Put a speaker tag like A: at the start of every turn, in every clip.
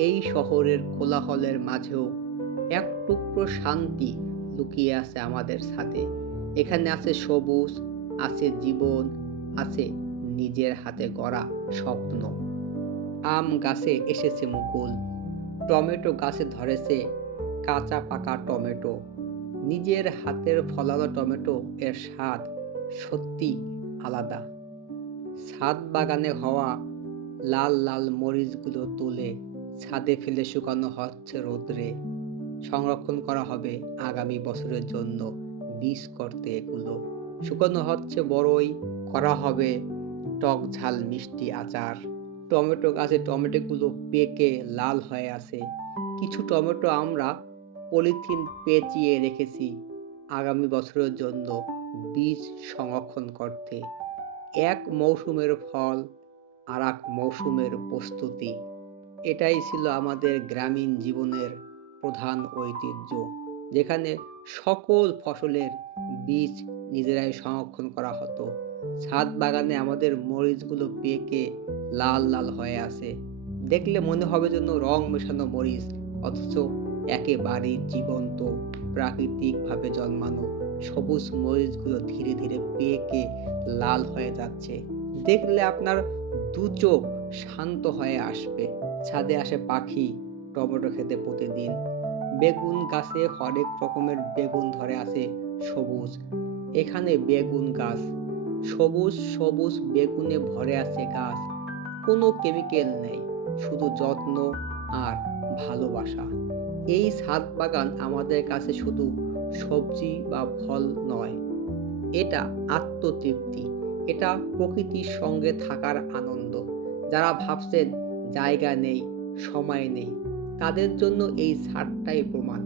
A: এই শহরের কোলাহলের মাঝেও এক টুকরো শান্তি লুকিয়ে আছে আমাদের সাথে। এখানে আছে সবুজ, আছে জীবন, আছে নিজের হাতে গড়া স্বপ্ন। আম গাছে এসেছে মুকুল, টমেটো গাছে ধরেছে কাঁচা পাকা টমেটো। নিজের হাতের ফলানো টমেটো এর স্বাদ সত্যি আলাদা। ছাদ বাগানে হওয়া লাল লাল মরিচগুলো তুলে ছাদে ফেলে শুকানো হচ্ছে রোদ্রে। সংরক্ষণ করা হবে আগামী বছরের জন্য বীজ করতে এগুলো। শুকানো হচ্ছে বড়ই, করা হবে টক ঝাল মিষ্টি আচার। টমেটো গাছে টমেটোগুলো পেকে লাল হয়ে আছে। কিছু টমেটো আমরা পলিথিন পেঁচিয়ে রেখেছি। আগামী বছরের জন্য বীজ সংরক্ষণ করতে। এক মৌসুমের ফল আর এক মৌসুমের প্রস্তুতি। এটাই ছিল আমাদের গ্রামীণ জীবনের প্রধান ঐতিহ্য, যেখানে সকল ফসলের বীজ নিজেরাই সংরক্ষণ করা হতো। ছাদ বাগানে আমাদের মরিচগুলো পেকে লাল লাল হয়ে আছে দেখলে মনে হবে যেন রং মেশানো মরিচ, অথচ একেবারেই জীবন্ত, প্রাকৃতিকভাবে জন্মানো সবুজ মরিচগুলো ধীরে ধীরে পেকে লাল হয়ে যাচ্ছে। দেখলে আপনার দু চোখ শান্ত হয়ে আসবে। ছাদে আসে পাখি, টমেটো খেতে প্রতিদিন। বেগুন গাছে হরেক রকমের বেগুন ধরে আছে সবুজ। এখানে বেগুন গাছ। সবুজ সবুজ বেগুনে ভরে আছে গাছ। কোনো কেমিক্যাল নেই, শুধু যত্ন আর ভালোবাসা। এই ছাদ বাগান আমাদের কাছে শুধু সবজি বা ফল নয়, এটা আত্মতৃপ্তি। এটা প্রকৃতির সঙ্গে থাকার আনন্দ। যারা ভাবছেন জায়গা নেই, সময় নেই, তাদের জন্য এই ছাদটাই প্রমাণ।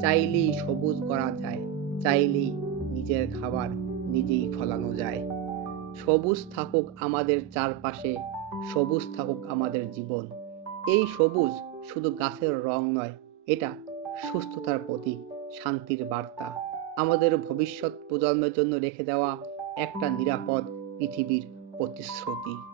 A: চাইলেই সবুজ করা যায়, চাইলেই নিজের খাবার নিজেই ফলানো যায়। সবুজ থাকুক আমাদের চারপাশে, সবুজ থাকুক আমাদের জীবন। এই সবুজ শুধু গাছের রং নয়, এটা সুস্থতার প্রতীক, শান্তির বার্তা। আমাদের ভবিষ্যৎ প্রজন্মের জন্য রেখে দেওয়া একটা নিরাপদ পৃথিবীর প্রতিশ্রুতি।